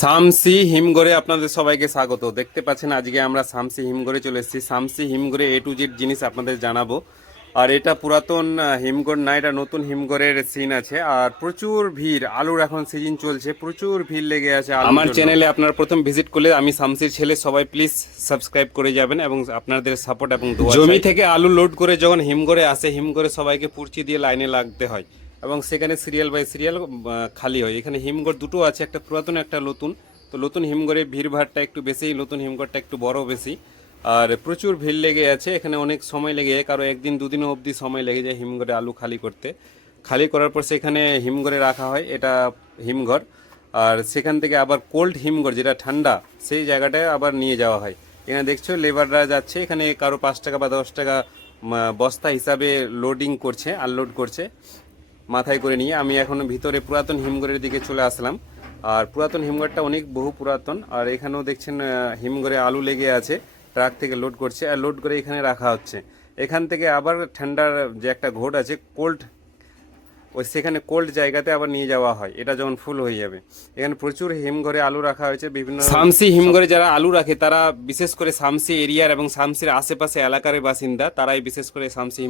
শামসি হিমঘরে আপনাদের সবাইকে স্বাগত। দেখতে পাচ্ছেন আজকে আমরা শামসি হিমঘরে চলে এসেছি। শামসি হিমঘরে A to Z জিনিস আপনাদের জানাবো। আর এটা পুরাতন হিমঘর না, এটা নতুন হিমঘরের সিন আছে। আর প্রচুর ভিড়, আলুর এখন সিজন চলছে, প্রচুর ভিড় লেগে আছে। আমার চ্যানেলে আপনারা প্রথম ভিজিট করলে আমি শামসির ছেলে, সবাই প্লিজ সাবস্ক্রাইব করে যাবেন এবং আপনাদের সাপোর্ট এবং দোয়া। জমি থেকে আলু লোড করে যখন হিমঘরে আসে, হিমঘরে সবাইকে পুরচি দিয়ে লাইনে লাগতে হয় এবং সেখানে সিরিয়াল বাই সিরিয়াল খালি হয়। এখানে হিমঘর দুটো আছে, একটা পুরাতন একটা নতুন। তো নতুন হিমঘরে ভিড়ভাড়টা একটু বেশি, নতুন হিমঘরটা একটু বড় বেশি। আর প্রচুর ভিড় লেগে আছে এখানে, অনেক সময় লেগে যায়, কারো একদিন দুদিনও অবধি সময় লেগে যায় হিমঘরে আলু খালি করতে। খালি করার পর সেখানে হিমঘরে রাখা হয়, এটা হিমঘর। আর সেখান থেকে আবার কোল্ড হিমঘর, যেটা ঠান্ডা, সেই জায়গাটায় আবার নিয়ে যাওয়া হয়। এখানে দেখছো লেবাররা যাচ্ছে, এখানে কারো 5 টাকা বা 10 টাকা বস্তা হিসাবে লোডিং করছে, আনলোড করছে মাথায় করে নিয়ে। আমি এখন ভিতরে পুরাতন হিমঘরের দিকে চলে আসলাম। আর পুরাতন হিমঘরটা অনেক বহু পুরাতন। আর এখানেও দেখছেন হিমঘরে আলু লেগে আছে, ট্রাক থেকে লোড করছে আর লোড করে এখানে রাখা হচ্ছে। এখান থেকে আবার ঠান্ডার যে একটা ঘোট আছে কোল্ড, ওই সেখানে কোল্ড জায়গাতে আবার নিয়ে যাওয়া হয়, এটা যখন ফুল হয়ে যাবে। এখানে প্রচুর হিমঘরে আলু রাখা হয়েছে বিভিন্ন। শামসি হিমঘরে যারা আলু রাখে তারা বিশেষ করে শামসি এরিয়ার এবং শামসির আশেপাশে এলাকার বাসিন্দা, তারাই বিশেষ করে শামসি